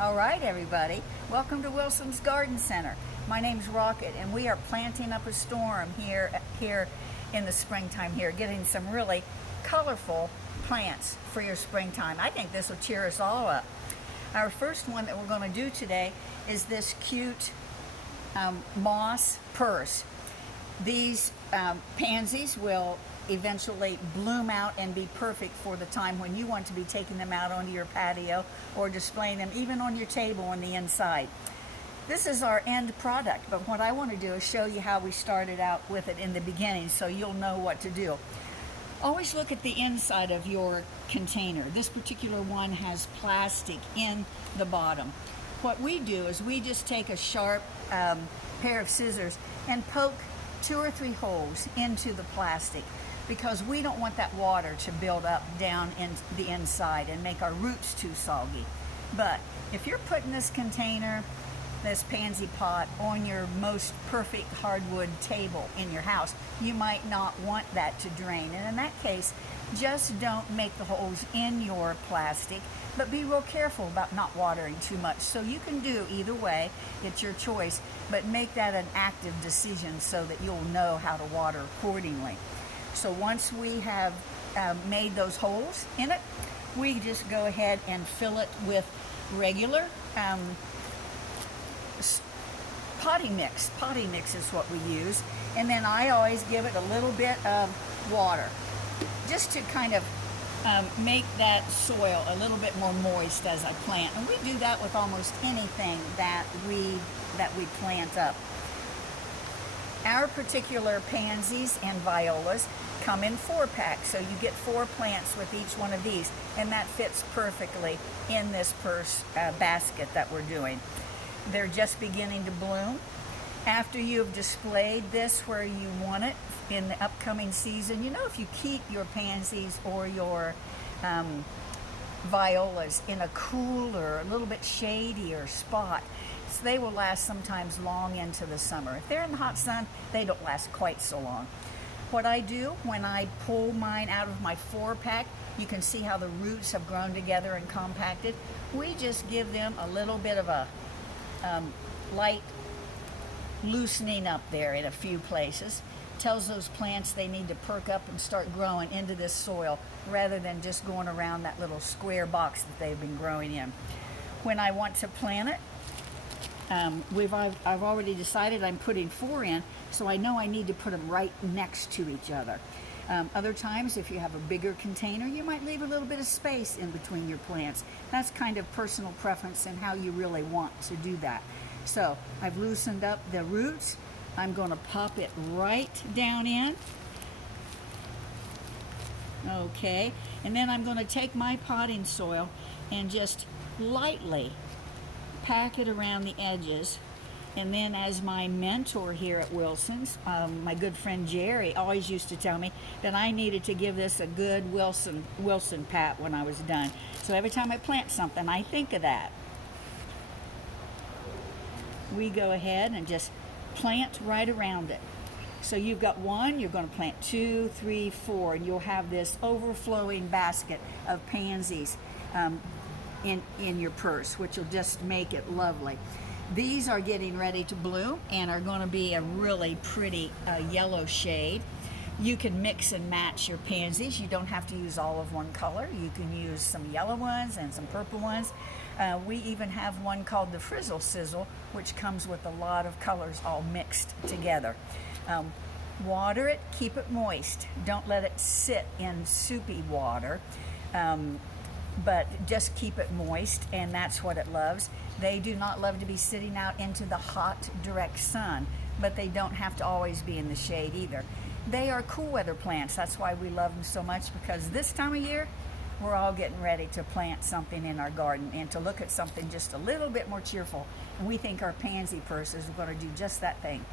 All right, everybody. Welcome to Wilson's Garden Center. My name's Rocket, and we are planting up a storm here in the springtime here, getting some really colorful plants for your springtime. I think this will cheer us all up. Our first one that we're going to do today is this cute moss purse. These pansies will eventually bloom out and be perfect for the time when you want to be taking them out onto your patio or displaying them even on your table on the inside. This is our end product, but what I want to do is show you how we started out with it in the beginning so you'll know what to do. Always look at the inside of your container. This particular one has plastic in the bottom. What we do is we just take a sharp pair of scissors and poke 2 or 3 holes into the plastic, because we don't want that water to build up down in the inside and make our roots too soggy. But if you're putting this container, this pansy pot, on your most perfect hardwood table in your house, you might not want that to drain. And in that case, just don't make the holes in your plastic, but be real careful about not watering too much. So you can do either way, it's your choice, but make that an active decision so that you'll know how to water accordingly. So once we have made those holes in it, we just go ahead and fill it with regular potting mix. Potting mix is what we use. And then I always give it a little bit of water, just to kind of make that soil a little bit more moist as I plant. And we do that with almost anything that we plant up. Our particular pansies and violas come in 4-packs, so you get 4 plants with each one of these, and that fits perfectly in this purse basket that we're doing. They're just beginning to bloom. After you've displayed this where you want it in the upcoming season, if you keep your pansies or your violas in a cooler, a little bit shadier spot, so they will last sometimes long into the summer. If they're in the hot sun, they don't last quite so long. What I do when I pull mine out of my 4-pack, you can see how the roots have grown together and compacted. We just give them a little bit of a light loosening up there in a few places. Tells those plants they need to perk up and start growing into this soil rather than just going around that little square box that they've been growing in. When I want to plant it, I've already decided I'm putting 4 in, so I know I need to put them right next to each other. Other times, if you have a bigger container, you might leave a little bit of space in between your plants. That's kind of personal preference and how you really want to do that. So I've loosened up the roots. I'm going to pop it right down in. Okay, and then I'm going to take my potting soil and just lightly pack it around the edges. And then, as my mentor here at Wilson's, my good friend Jerry, always used to tell me that I needed to give this a good Wilson pat when I was done. So every time I plant something, I think of that. We go ahead and just plant right around it. So you've got 1, you're going to plant 2, 3, 4, and you'll have this overflowing basket of pansies in your purse, which will just make it lovely. These are getting ready to bloom and are going to be a really pretty yellow shade. You can mix and match your pansies. You don't have to use all of one color. You can use some yellow ones and some purple ones. We even have one called the Frizzle Sizzle, which comes with a lot of colors all mixed together. Water it, keep it moist. Don't let it sit in soupy water. But just keep it moist, and that's what it loves. They do not love to be sitting out into the hot, direct sun, but they don't have to always be in the shade either. They are cool weather plants. That's why we love them so much, because this time of year, we're all getting ready to plant something in our garden and to look at something just a little bit more cheerful. And we think our pansy purses are going to do just that thing.